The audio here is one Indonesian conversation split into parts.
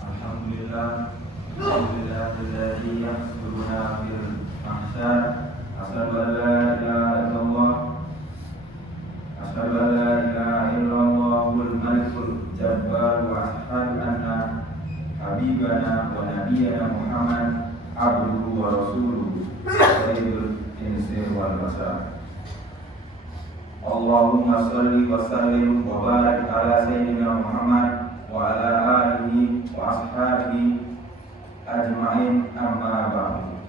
Alhamdulillah, alhamdulillahilladzi yahsuruna bil mahsyar. Asyhadu an la ilaha illallah, asyhadu an la ilaha illallahul malikul jabbar, wa asyhadu anna habibana wa nabiyyana Muhammad abduhu wa rasuluhu sayyidul insi wal bashar. Allahumma shalli wa sallim wa barik ala sayyidina Muhammad wa ala alihi wa ashabihi ajma'in, amma ba'du.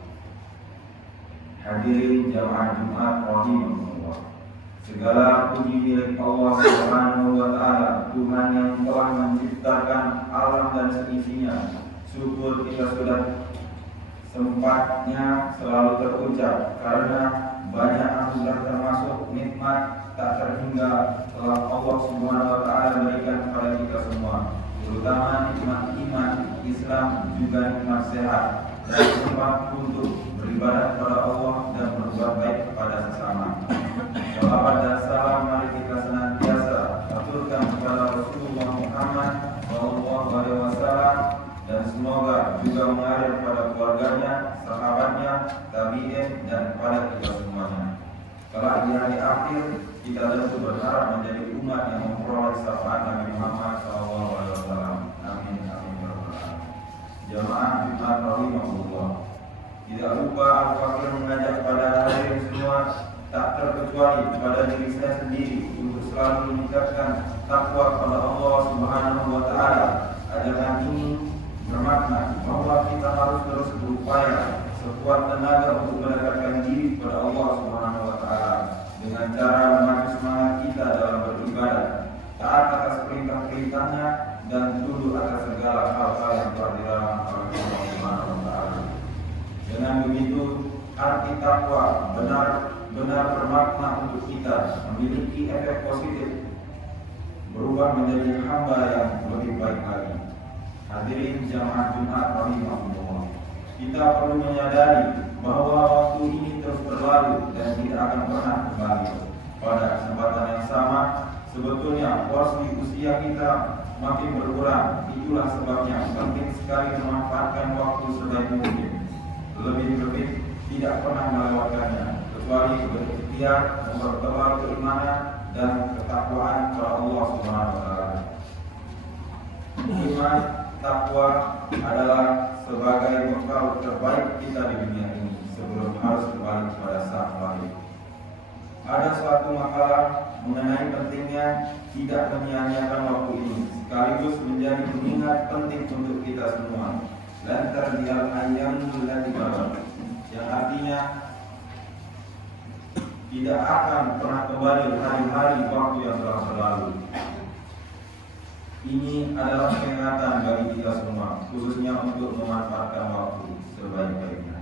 Hadirin jamaah Jumat rahimahullah. Segala puji milik Allah Subhanahu wa taala, Tuhan yang telah menciptakan alam dan seisinya. Syukur kita sudah sempatnya selalu terucap karena banyak anugerah termasuk nikmat tak terhingga telah Allah Subhanahu wa taala berikan kepada kita semua, terutama nikmat iman, Islam, juga nikmat sehat dan sempat untuk beribadah kepada Allah dan berbuat baik kepada sesama. Salawat dan salam mari kita senantiasa aturkan kepada Rasulullah Muhammad SAW, dan semoga juga mengalir kepada keluarganya, sahabatnya, tabi'in, dan kepada kita semuanya. Kelak di hari akhir kita tentu berharap menjadi umat yang memperoleh syafaat Nabi Muhammad SAW. Amin, amin, ya rabbal alamin. Jamaah Jumat rahimahullah. Tidak lupa Al-Fakir mengajak pada hadirin semua, tak terkecuali kepada diri saya sendiri, untuk selalu meningkatkan takwa kepada Allah Subhanahu wa taala. Ajaran ini bermakna bahwa kita harus terus berupaya sekuat tenaga untuk mendekatkan diri kepada Allah Subhanahu wa taala dengan cara memacu semangat kita dalam beribadah, taat atas perintah-perintahnya, dan tunduk atas segala hal-hal yang telah dilarang oleh Allah Subhanahu wa taala. Dengan begitu, arti takwa benar-benar bermakna untuk kita memiliki efek positif, berubah menjadi hamba yang lebih baik lagi. Hadirin jamaah Jumat rahimahullah, kita perlu menyadari bahwa waktu ini terus berlalu dan tidak akan pernah kembali. Pada kesempatan yang sama, sebetulnya porsi usia kita makin berkurang. Itulah sebabnya penting sekali memanfaatkan waktu sebaik mungkin. Lebih-lebih tidak pernah melewatkannya, kecuali berikhtiar mempertebal keimanan dan ketakwaan kepada Allah Subhanahu wa taala. Iman, takwa adalah sebagai bekal terbaik kita di dunia ini sebelum harus kembali kepada sang Khalik. Ada suatu makalah mengenai pentingnya tidak menyia-nyiakan waktu ini, sekaligus menjadi pengingat penting untuk kita semua. Dan terdial ayam lati barat, yang artinya tidak akan pernah kembali hari-hari waktu yang telah berlalu. Ini adalah peringatan bagi kita semua, khususnya untuk memanfaatkan waktu sebaik-baiknya.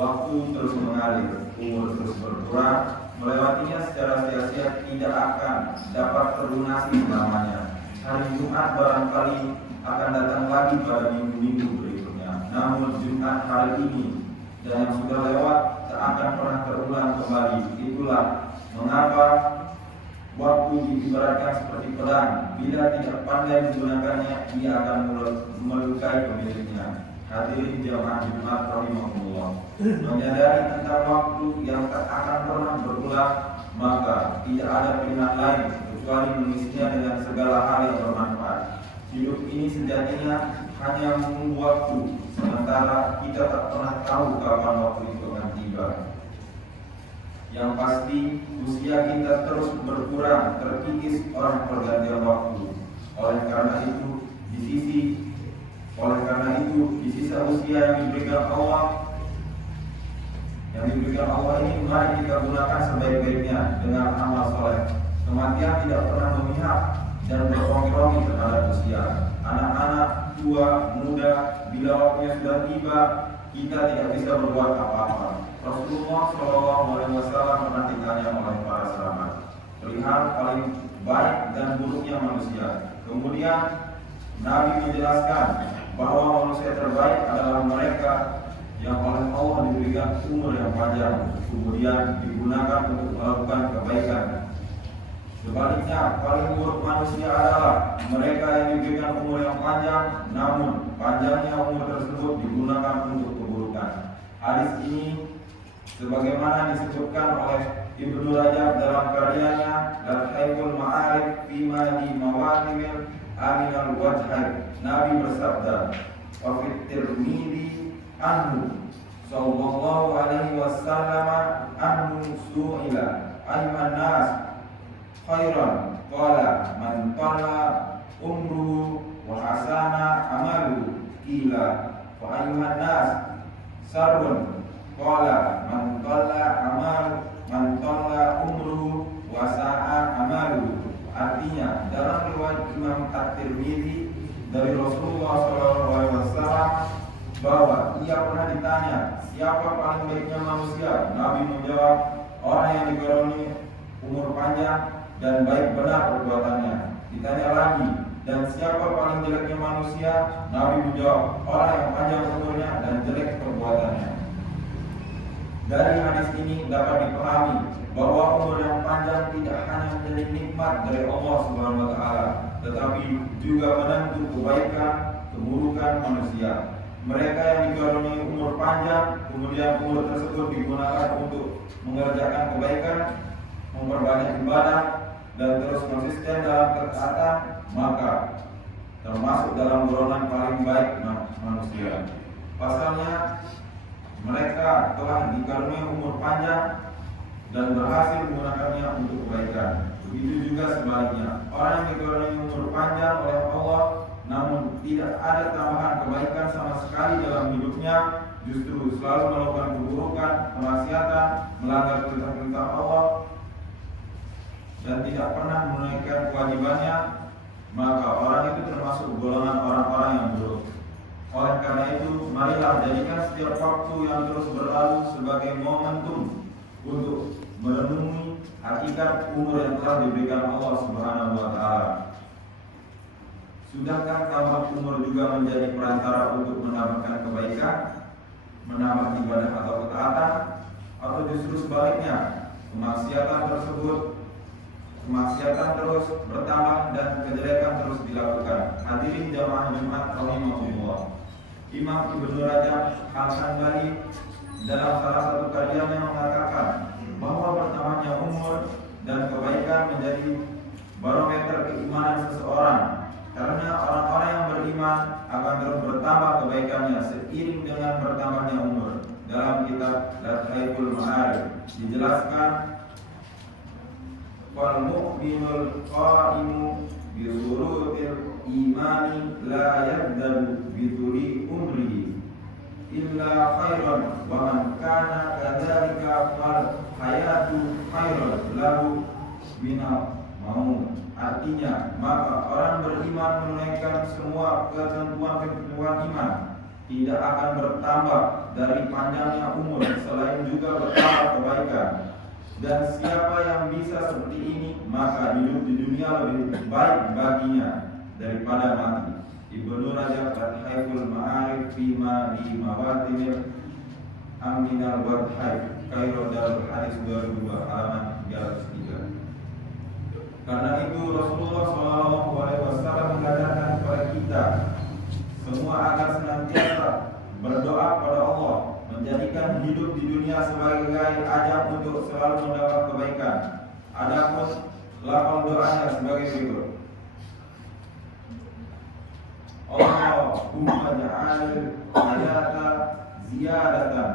Waktu terus mengalir, umur terus berkurang, melewatinya secara sia-sia tidak akan dapat terlunasi selamanya. Hari Jumat barangkali akan datang lagi pada minggu-minggu berikutnya. Namun Jumat hari ini dan yang sudah lewat tak akan pernah terulang kembali. Itulah mengapa waktu diibaratkan seperti pedang. Bila tidak pandai menggunakannya, ia akan melukai pemiliknya. Hadirin jamaah Jumat rahimahullah, menyadari tentang waktu yang tak akan pernah berulang, maka tidak ada pilihan lain kecuali mengisinya dengan segala hal yang bermanfaat. Hidup ini sejatinya hanya menunggu waktu, sementara kita tak pernah tahu kapan waktu itu akan tiba. Yang pasti usia kita terus berkurang, terkikis oleh pergantian waktu. Oleh karena itu di sisa usia yang diberikan Allah ini, mari kita gunakan sebaik-baiknya dengan amal soleh. Kematian tidak pernah memihak dan berkompromi terhadap usia. Anak-anak, tua, muda, bila waktunya sudah tiba, kita tidak bisa berbuat apa-apa. Rasulullah SAW pernah ditanya oleh para sahabat perihal paling baik dan buruknya manusia. Kemudian Nabi menjelaskan bahwa manusia terbaik adalah mereka yang oleh Allah diberikan umur yang panjang, kemudian digunakan untuk melakukan kebaikan. Sebaliknya, paling buruk manusia adalah mereka yang diberikan umur yang panjang, namun panjangnya umur tersebut digunakan untuk keburukan. Hadis ini sebagaimana disebutkan oleh Ibnu Rajab dalam karyanya Al-Haiful Ma'arif Fima li Mawatimil Aminal Wajhai. Nabi bersabda, wa fit Tirmidzi anhu sallallahu alaihi wasallam anhu su'ila ayman nas khairan qala man tala umruhu wa hasana amalu qila wa ayman nas sarun qala man tala umruhu wa sa'a amalu. Artinya dalam riwayat Imam At-Tirmidzi dari Rasulullah SAW bahwa ia pernah ditanya siapa paling baiknya manusia. Nabi menjawab, orang yang dikaruniai umur panjang dan baik benar perbuatannya. Ditanya lagi, dan siapa paling jeleknya manusia? Nabi menjawab, orang yang panjang umurnya dan jelek perbuatannya. Dari hadis ini dapat dipahami bahwa umur yang panjang tidak hanya menjadi nikmat dari Allah Subhanahu wa taala, tetapi juga menentu kebaikan, keburukan manusia. Mereka yang dikaruniai umur panjang, kemudian umur tersebut digunakan untuk mengerjakan kebaikan, memperbanyak ibadah, dan terus konsisten dalam ketaatan, maka termasuk dalam golongan paling baik manusia. Pasalnya, mereka telah dikaruniai umur panjang dan berhasil menggunakannya untuk kebaikan. Begitu juga sebaliknya, orang yang dikaruniai umur panjang oleh Allah namun tidak ada tambahan kebaikan sama sekali dalam hidupnya, justru selalu melakukan keburukan, kemaksiatan, melanggar perintah-perintah Allah, dan tidak pernah menunaikan kewajibannya, maka orang itu termasuk golongan orang-orang yang buruk. Oleh karena itu, marilah jadikan setiap waktu yang terus berlalu sebagai momentum untuk merenungi hakikat umur yang telah diberikan Allah Subhanahu wa taala. Sudahkah tambah umur juga menjadi perantara untuk mendapatkan kebaikan, menambah ibadah atau ketaatan, atau justru sebaliknya, kemaksiatan terus bertambah dan kejelekan terus dilakukan? Hadirin jamaah Jumat rahimahullah. Imam Ibnu Rajab Al-Hanbali dalam salah satu karyanya mengatakan bahwa bertambahnya umur dan kebaikan menjadi barometer keimanan seseorang, karena orang-orang yang beriman akan terus bertambah kebaikannya seiring dengan bertambahnya umur. Dalam kitab Al-Haiful Ma'arif dijelaskan, fal mu'minul qa'imu bi surutil imani la yabdadu bi tuli umrihi illa khairan wa man kana kadzalika fal hayatu khairan lahu minal maut. Artinya, maka orang beriman menunaikan semua ketentuan-ketentuan iman tidak akan bertambah dari panjangnya umur, selain juga bertambah kebaikan. Dan siapa yang bisa seperti ini, maka hidup di dunia lebih baik baginya daripada mati. Ibnu Rajab Al-Haiful Ma'arif Fima li Mawatimil Aminal Wadhai, Kairo Darul Hadis 2002, halaman 303. Karena itu Rasulullah SAW mengajarkan kepada kita semua agar senantiasa berdoa kepada Allah, menjadikan hidup di dunia sebagai ajang untuk selalu mendapat kebaikan. Adapun lafal doanya sebagai berikut: Allahumma ja'al hayata ziyadatan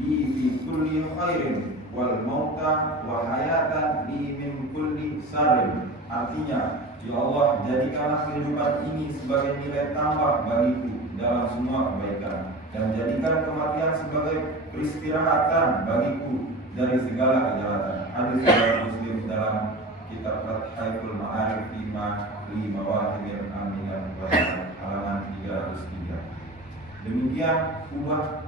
li fi kulli khairin wal mauta wa hayatan li min kulli syarrin. Artinya, ya Allah, jadikanlah kehidupan ini sebagai nilai tambah bagiku dalam semua kebaikan, dan jadikan kematian sebagai peristirahatan bagiku dari segala kejahatan. Hadis riwayat Muslim dalam kitab Al-Haiful Ma'arif Fima li Mawatimil Aminal Wadhai, halaman 303. Demikian khutbah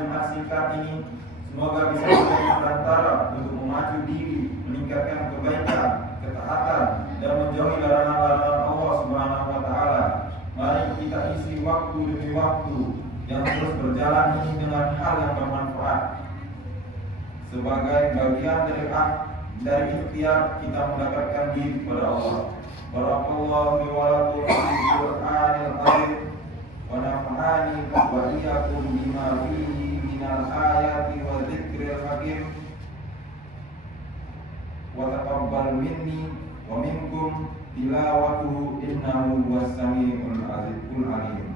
Jumat singkat ini semoga bisa menjadi perantara untuk memacu diri, meningkatkan kebaikan, ketaatan, dan menjauhi larangan-larangan Allah Subhanahu wa taala. Mari kita isi waktu demi waktu yang terus berjalan ini dengan hal yang bermanfaat sebagai bagian Dari ikhtiar kita mendekatkan diri kepada Allah. Barakallahu li wa lakum fil Qur'anil azim wa nafa'ani wa iyyakum bima fihi minal ayati wa dzikril hakim wa taqabbal minni wa minkum tilawatuhu innahu huwas samiul alim.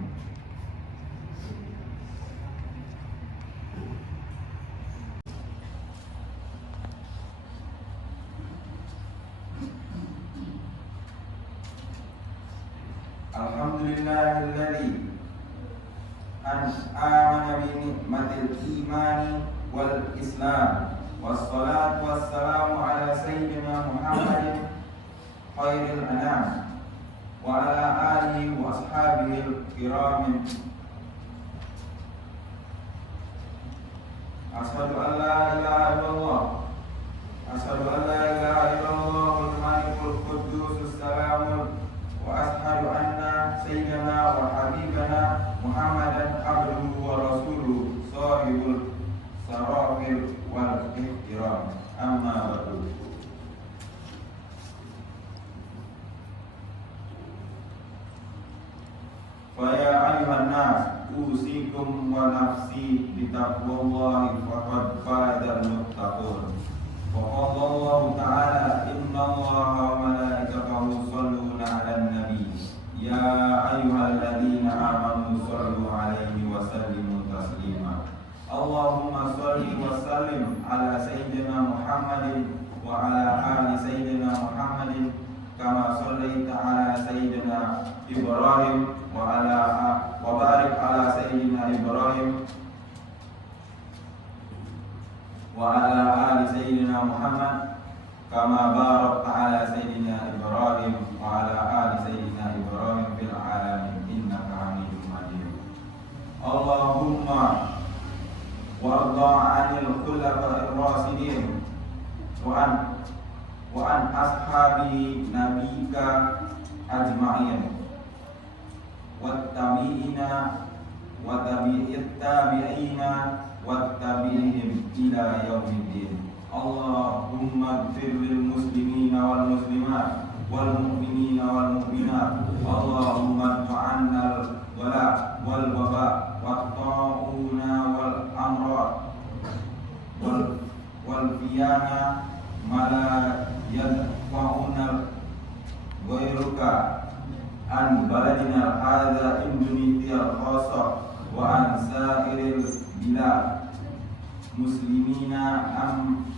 Alhamdulillahilladzi amana bi ni'matil imani wal islam wassalatu wassalamu ala sayyidina Muhammadin khairil anam wa ala alihi wa ashabihi kiramin. Asyhadu an la ilaha illallah asyhadu an la ilaha illallah al-malikul quddus salamul wa asyhadu anna sayyidina wa habibana Muhammadan abduhu wa rasuluhu sahibul sarafil wal ihtiram. Amma ba'du. Fa ya ayuhan nas usikum wa nafsi bitaqwallahi faqad fazal muttaqun. Wa qala Allah ta'ala innallaha wa malaikatahu yusholluna 'alan nabi ya ayyuhalladzina amanu shallu 'alaihi wa sallimu taslima. Allahumma shalli wa sallim ala sayyidina Muhammadin wa ala ali sayyidina Muhammadin kama shallaita ala sayyidina Ibrahim wa barik ala sayyidina Ibrahim wa ala ali sayyidina Muhammad kama barakta ala sayyidina Ibrahim wa ala ali sayyidina Ibrahim fil alamin innaka Hamidum Majid. Allahumma warda 'anil khulafa'ir rasyidin wa an ashabi nabiyika ajma'in wattabi'ina wa tabi'it tabi'ina wattabi'ihim ila yaumiddin. Allahumma ighfir lil muslimina wal muslimat wal mu'minina wal mu'minat. Allahumma adfa'anna al-wala wal waba wat ta'una wal amrad wal fiyana mala yadfa'una ghairuka an baladina hadza Indonesia khassa wa an sa'iril bilad muslimina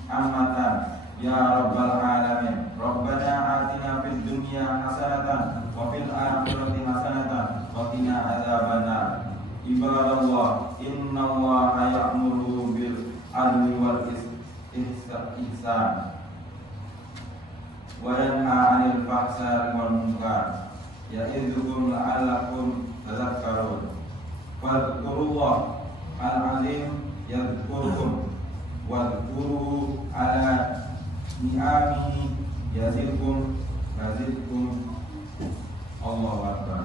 ammatan ya rabbal alamin. Rabbana atina fid dunya hasanatan wa fil akhirati hasanatan wa qina adzabannar. Ibadallah innallaha ya'muru bil adli wal ihsan wa yanha 'anil fahsya'i wal munkar ya'idzukum la'allakum tadhakkarun. Fadhkurullah al-azim yadhkurkum wadhkuruhu ala ni'amihi yazidkum Allahu akbar.